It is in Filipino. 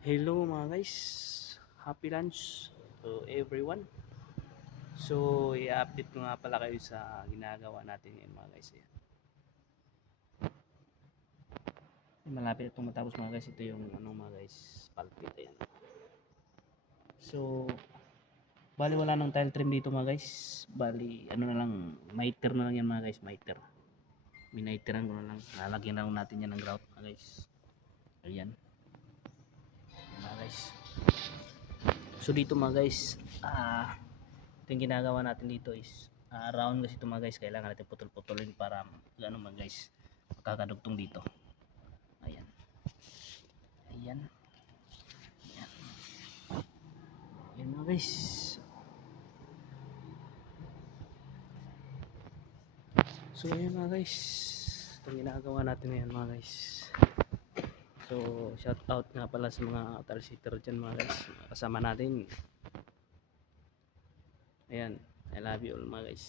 Hello mga guys, happy lunch to everyone. So i-update ko nga pala kayo sa ginagawa natin ngayon mga guys. Ayan. Malapit na itong matapos mga guys. Ito yung mga guys, palpit. Ayan. So bali wala nang tile trim dito mga guys. Bali na lang, miter na lang yan mga guys, miter. Miniteran ko na lang, lalagyan na lang natin yan ng grout mga guys. Ayan mga guys. So dito mga guys, ito yung ginagawa natin dito is round kasi ito mga guys, kailangan natin putol-putulin para ano mga guys, makakadugtong dito. Ayan. Ayan. Ayan. Ayan mga guys. So ayan mga guys, ito yung ginagawa natin ngayon mga guys. So shout out nga pala sa mga talsitter dyan mga guys, kasama natin. Ayan, I love you all mga guys.